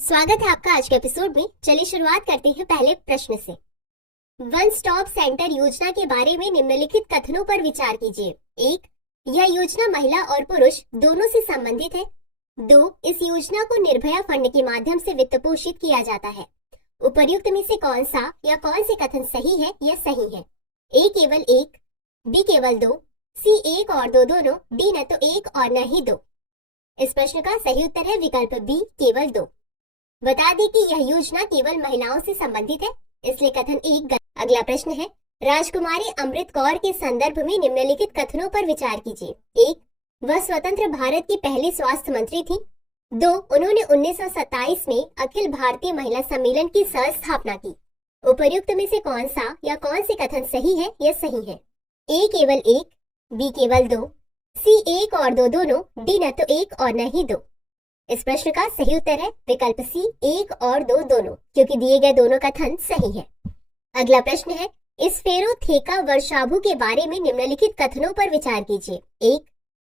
स्वागत है आपका आज के एपिसोड में। चलिए शुरुआत करते हैं पहले प्रश्न से। वन स्टॉप सेंटर योजना के बारे में निम्नलिखित कथनों पर विचार कीजिए। 1. यह योजना महिला और पुरुष दोनों से संबंधित है। 2. इस योजना को निर्भया फंड के माध्यम से वित्त पोषित किया जाता है। उपर्युक्त में से कौन सा या कौन से कथन सही है या सही है? ए केवल 1, बी केवल 2, सी 1 और 2 दोनों, डी न तो 1 और न ही 2। इस प्रश्न का सही उत्तर है विकल्प बी केवल 2। बता दें कि यह योजना केवल महिलाओं से संबंधित है, इसलिए कथन 1 गलत। अगला प्रश्न है, राजकुमारी अमृत कौर के संदर्भ में निम्नलिखित कथनों पर विचार कीजिए। 1. वह स्वतंत्र भारत की पहली स्वास्थ्य मंत्री थी। 2. उन्होंने 1927 में अखिल भारतीय महिला सम्मेलन की सह स्थापना की। उपर्युक्त में से कौन सा या कौन से कथन सही है या सही है? ए केवल 1, बी केवल 2, सी 1 और 2 दोनों, डी न तो 1 और न ही 2। इस प्रश्न का सही उत्तर है विकल्प सी 1 और 2 दोनों, क्योंकि दिए गए दोनों कथन सही है। अगला प्रश्न है, इस फेरोथेका वर्षाभु के बारे में निम्नलिखित कथनों पर विचार कीजिए। 1.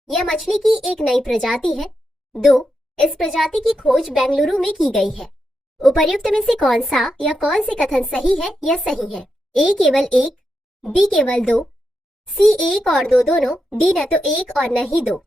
यह मछली की एक नई प्रजाति है। 2. इस प्रजाति की खोज बेंगलुरु में की गई है। उपर्युक्त में से कौन सा या कौन से कथन सही है या सही है? ए केवल 1, बी केवल 2, सी 1 और 2 दोनों, डी न तो 1 और न ही 2।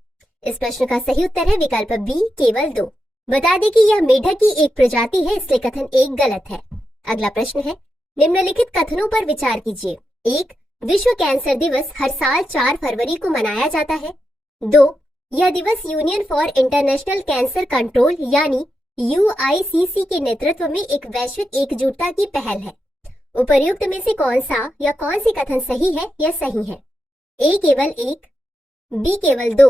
इस प्रश्न का सही उत्तर है विकल्प बी केवल 2। बता दें कि यह मेढक की एक प्रजाति है, इसलिए कथन 1 गलत है। अगला प्रश्न है, निम्नलिखित कथनों पर विचार कीजिए। 1. विश्व कैंसर दिवस हर साल 4 फरवरी को मनाया जाता है। 2. यह दिवस union for international cancer control यानी UICC के नेतृत्व में एक वैश्विक एकजुटता की पहल है। उपर्युक्त में से कौन सा या कौन से कथन सही है या सही है? ए केवल 1, बी केवल 2,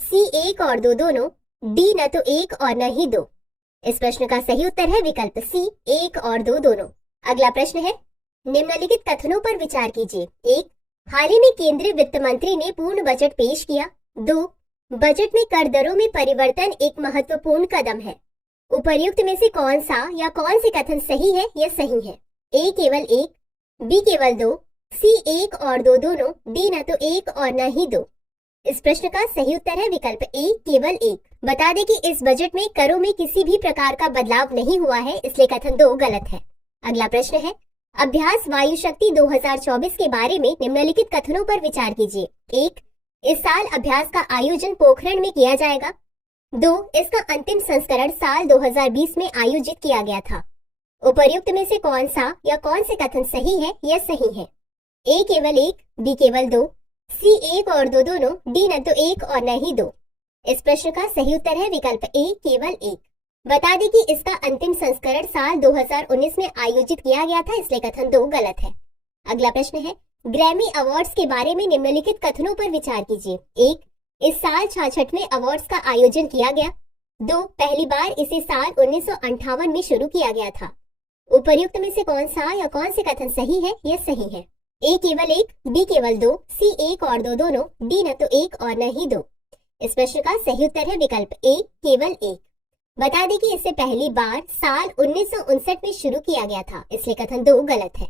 सी 1 और 2 दोनों, डी न तो 1 और न ही 2। इस प्रश्न का सही उत्तर है विकल्प सी 1 और 2 दोनों। अगला प्रश्न है, निम्नलिखित कथनों पर विचार कीजिए। 1. हाल ही में केंद्रीय वित्त मंत्री ने पूर्ण बजट पेश किया। 2. बजट में कर दरों में परिवर्तन एक महत्वपूर्ण कदम है। उपर्युक्त में से कौन सा या कौन से कथन सही है या सही है? ए केवल 1, बी केवल 2, सी 1 और 2 दोनों, डी न तो 1 और न ही 2। इस प्रश्न का सही उत्तर है विकल्प ए केवल 1। बता दें कि इस बजट में करों में किसी भी प्रकार का बदलाव नहीं हुआ है, इसलिए कथन 2 गलत है। अगला प्रश्न है, अभ्यास वायु शक्ति 2024 के बारे में निम्नलिखित कथनों पर विचार कीजिए। 1. इस साल अभ्यास का आयोजन पोखरण में किया जाएगा। 2. इसका अंतिम संस्करण साल 2020 में आयोजित किया गया था। उपर्युक्त में से कौन सा या कौन से कथन सही है या सही है? ए केवल 1, बी केवल 2, सी 1 और 2 दोनों, डी न तो 1 और न ही 2। इस प्रश्न का सही उत्तर है विकल्प ए केवल 1। बता दें कि इसका अंतिम संस्करण साल 2019 में आयोजित किया गया था, इसलिए कथन 2 गलत है। अगला प्रश्न है, ग्रैमी अवार्ड्स के बारे में निम्नलिखित कथनों पर विचार कीजिए। 1. इस साल 66वें अवार्ड्स का आयोजन किया गया। 2. पहली बार इसे साल 1958 में शुरू किया गया था। उपर्युक्त में से कौन सा या कौन से कथन सही है या सही है? ए केवल 1, बी केवल 2, सी 1 और 2 दोनों, डी न तो 1 और न ही 2। इस प्रश्न का सही उत्तर है विकल्प ए केवल 1। बता दें कि इसे पहली बार साल 1959 में शुरू किया गया था, इसलिए कथन 2 गलत है।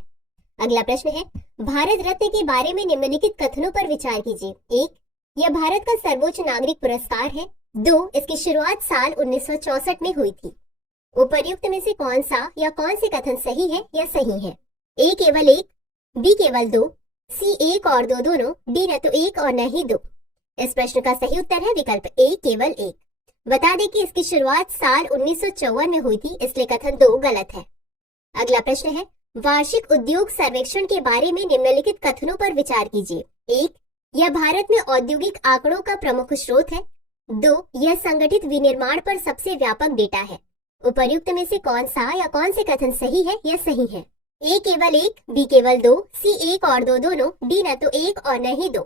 अगला प्रश्न है, भारत रत्न के बारे में निम्नलिखित कथनों पर विचार कीजिए। 1. यह भारत का सर्वोच्च नागरिक पुरस्कार है। 2. इसकी शुरुआत साल 1964 में हुई थी। उपर्युक्त में से कौन सा या कौन से कथन सही है या सही है? ए केवल 1, बी केवल 2, सी 1 और 2 दोनों, डी न तो 1 और न ही 2। इस प्रश्न का सही उत्तर है विकल्प ए केवल 1। बता दें कि इसकी शुरुआत साल 1954 में हुई थी, इसलिए कथन 2 गलत है। अगला प्रश्न है, वार्षिक उद्योग सर्वेक्षण के बारे में निम्नलिखित कथनों पर विचार कीजिए। 1. यह भारत में औद्योगिक आंकड़ों का प्रमुख स्रोत है। 2. यह संगठित विनिर्माण पर सबसे व्यापक डेटा है। उपर्युक्त में से कौन सा या कौन से कथन सही है या सही है? ए केवल 1, बी केवल 2, सी 1 और 2 दोनों, डी न तो 1 और न ही 2।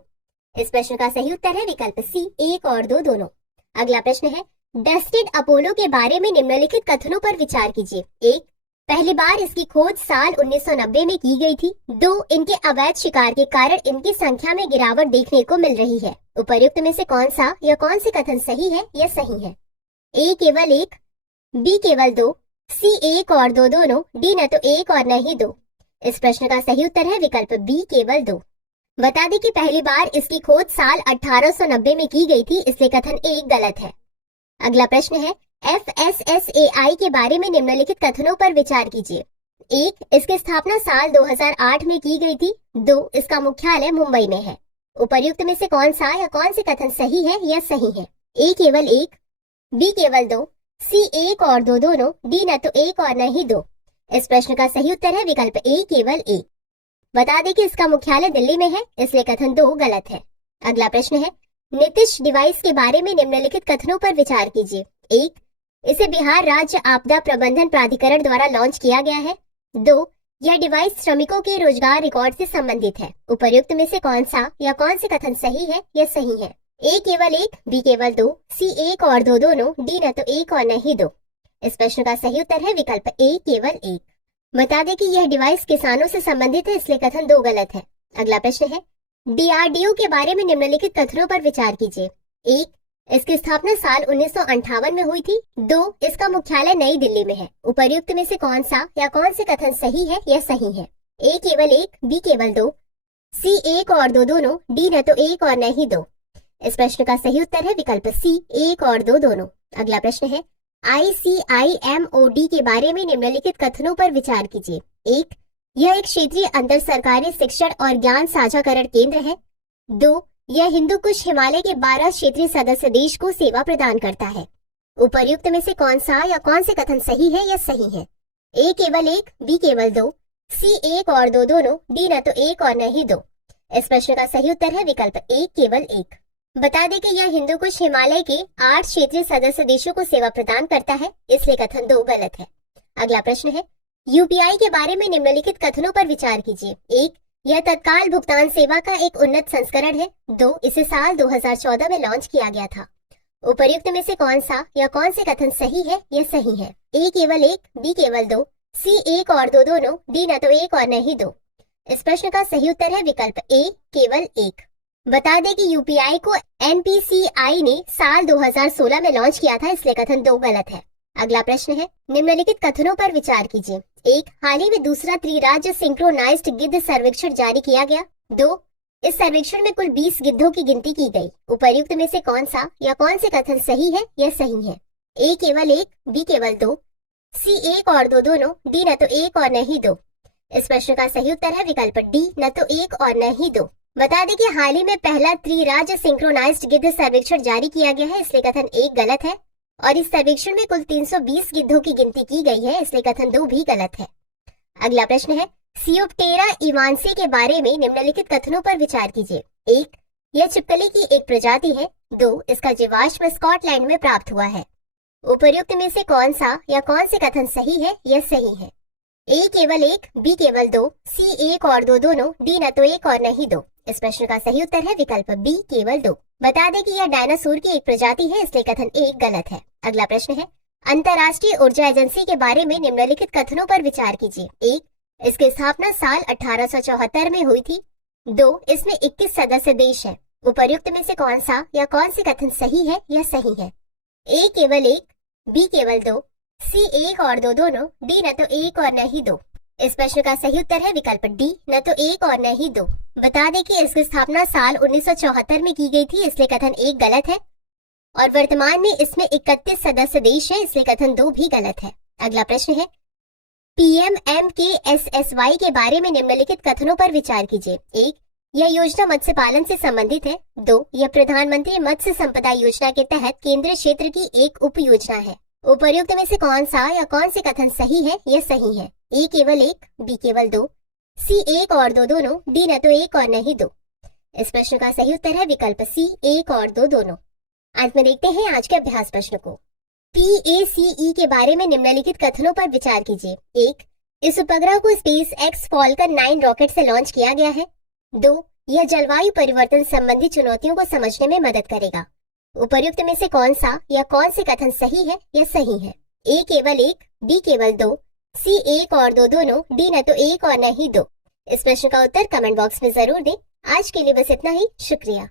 इस प्रश्न का सही उत्तर है विकल्प सी 1 और 2 दोनों। अगला प्रश्न है, डस्टेड अपोलो के बारे में निम्नलिखित कथनों पर विचार कीजिए। 1. पहली बार इसकी खोज साल 1990 में की गई थी। 2. इनके अवैध शिकार के कारण इनकी संख्या में गिरावट देखने को मिल रही है। उपर्युक्त में से कौन सा या कौन से कथन सही है या सही है? ए केवल 1, बी केवल 2, सी 1 और 2 दोनों, डी न तो 1 और न ही 2। इस प्रश्न का सही उत्तर है विकल्प बी केवल 2। बता दें कि पहली बार इसकी खोज साल 1890 में की गई थी, इसलिए कथन 1 गलत है। अगला प्रश्न है, FSSAI के बारे में निम्नलिखित कथनों पर विचार कीजिए। 1. इसकी स्थापना साल 2008 में की गई थी। 2. इसका मुख्यालय मुंबई में है। उपर्युक्त में से कौन सा या कौन से कथन सही है या सही है? A केवल 1, B केवल 2, C 1 और 2 दोनों, D न तो 1 और न ही 2। इस प्रश्न का सही उत्तर है विकल्प A केवल 1। बता दें कि इसका मुख्यालय दिल्ली में है, इसलिए कथन 2 गलत है। अगला प्रश्न है, नीतिश डिवाइस के बारे में निम्नलिखित कथनों पर विचार कीजिए। 1. इसे बिहार राज्य आपदा प्रबंधन प्राधिकरण द्वारा लॉन्च किया गया है। 2. यह डिवाइस श्रमिकों के रोजगार रिकॉर्ड से संबंधित है। उपर्युक्त में से कौन सा या कौन से कथन सही है या सही है? A केवल 1, B केवल 2, C 1 और 2 दोनों, D न तो 1 और न ही 2। इस प्रश्न का सही उत्तर है विकल्प A केवल 1। बता दें कि यह डिवाइस किसानों से संबंधित है, इसलिए कथन 2 गलत है। अगला प्रश्न है, DRDO के बारे में निम्नलिखित कथनों पर विचार कीजिए। 1. इसकी स्थापना साल 1958 में हुई थी। 2. इसका मुख्यालय नई दिल्ली में है। उपर्युक्त में से कौन सा या कौन से कथन सही है या सही है? A केवल 1, B केवल 2, C 1 और 2 दोनों, D न तो 1 और न ही 2। इस प्रश्न का सही उत्तर है विकल्प C 1 और 2 दोनों। अगला प्रश्न है, ICIMOD के बारे में निम्नलिखित कथनों पर विचार कीजिए। 1. यह एक क्षेत्रीय अंतर सरकारी शिक्षण और ज्ञान साझाकरण केंद्र है। 2. यह हिंदू कुश हिमालय के 12 क्षेत्रीय सदस्य देश को सेवा प्रदान करता है। उपर्युक्त में से कौन सा या कौन से कथन सही है या सही है? A केवल 1, B केवल 2, C 1 और 2 दोनों, D न तो 1 और न ही 2। इस प्रश्न का सही उत्तर है विकल्प A केवल 1। बता दें कि यह हिंदू कुश हिमालय के 8 क्षेत्रीय सदस्य देशों को सेवा प्रदान करता है, इसलिए कथन 2 गलत है। अगला प्रश्न है, UPI के बारे में निम्नलिखित कथनों पर विचार कीजिए। 1. यह तत्काल भुगतान सेवा का एक उन्नत संस्करण है। 2. इसे साल 2014 में लॉन्च किया गया था। उपर्युक्त में से कौन सा या कौन से कथन सही है या सही है? A केवल 1, B केवल 2, C 1 और 2 दोनों, D न तो 1 और न ही 2। इस प्रश्न का सही उत्तर है विकल्प A केवल 1। बता दें कि UPI को NPCI ने साल 2016 में लॉन्च किया था, इसलिए कथन 2 गलत है। अगला प्रश्न है, निम्नलिखित कथनों पर विचार कीजिए। 1. हाल ही में दूसरा त्रिराज्य सिंक्रोनाइज्ड गिद्ध सर्वेक्षण जारी किया गया। 2. इस सर्वेक्षण में कुल 20 गिद्धों की गिनती की गई। उपर्युक्त में से कौन सा या कौन से कथन सही है या सही है? A केवल 1, B केवल 2, C 1 और 2 दोनों, D न तो 1 और न ही 2। इस प्रश्न का सही उत्तर है विकल्प D न तो 1 और न ही 2। बता दें कि हाल ही में पहला त्रिराज्य सिंक्रोनाइज्ड गिद्ध सर्वेक्षण जारी किया गया है, इसलिए कथन 1 गलत है। और इस सर्वेक्षण में कुल 320 गिद्धों की गिनती की गई है, इसलिए कथन 2 भी गलत है। अगला प्रश्न है, सियोप्टेरा इवांसी के बारे में निम्नलिखित कथनों पर विचार कीजिए। 1. यह छिपकली की एक प्रजाति है। 2. इसका जीवाश्म स्कॉटलैंड में प्राप्त हुआ है। उपर्युक्त में से कौन सा या कौन से कथन सही है या सही है? A केवल 1, B केवल 2, C 1 और 2 दोनों, D न तो 1 और न ही 2। इस प्रश्न का सही उत्तर है विकल्प B केवल 2। बता दें कि यह डायनासोर की एक प्रजाति है, इसलिए कथन 1 गलत है। अगला प्रश्न है, अंतर्राष्ट्रीय ऊर्जा एजेंसी के बारे में निम्नलिखित कथनों पर विचार कीजिए। 1. इसकी स्थापना साल 1874 में हुई थी। 2. इसमें 21 सदस्य देश है। उपर्युक्त में से कौन सा या कौन से कथन सही है या सही है? A केवल 1, B केवल 2, C 1 और 2 दोनों, D न तो 1 और न ही 2। इस प्रश्न का सही उत्तर है विकल्प D न तो 1 और न ही 2। बता दें कि इसकी स्थापना साल 1974 में की गई थी, इसलिए कथन 1 गलत है। और वर्तमान में इसमें 31 सदस्य देश है, इसलिए कथन 2 भी गलत है। अगला प्रश्न है, PMMKSSY के बारे में निम्नलिखित कथनों पर विचार कीजिए। 1. यह योजना मत्स्य पालन से संबंधित है। 2. यह प्रधानमंत्री मत्स्य संपदा योजना के तहत केंद्रीय क्षेत्र की एक उप योजना है। उपर्युक्त में से कौन सा या कौन से कथन सही है या सही है? A केवल 1, B केवल 2, C 1 और 2 दोनों, D न तो 1 और न ही 2। इस प्रश्न का सही उत्तर है विकल्प C 1 और 2 दोनों। अंत में देखते हैं आज के अभ्यास प्रश्न को। PACE के बारे में निम्नलिखित कथनों पर विचार कीजिए। 1. इस उपग्रह को SpaceX Falcon 9 रॉकेट से लॉन्च किया गया है। 2. यह जलवायु परिवर्तन संबंधी चुनौतियों को समझने में मदद करेगा। उपर्युक्त में से कौन सा या कौन से कथन सही है या सही है? A केवल 1, B केवल 2, C 1 और 2 दोनों, D न तो 1 और न ही 2। इस प्रश्न का उत्तर कमेंट बॉक्स में जरूर दें। आज के लिए बस इतना ही। शुक्रिया।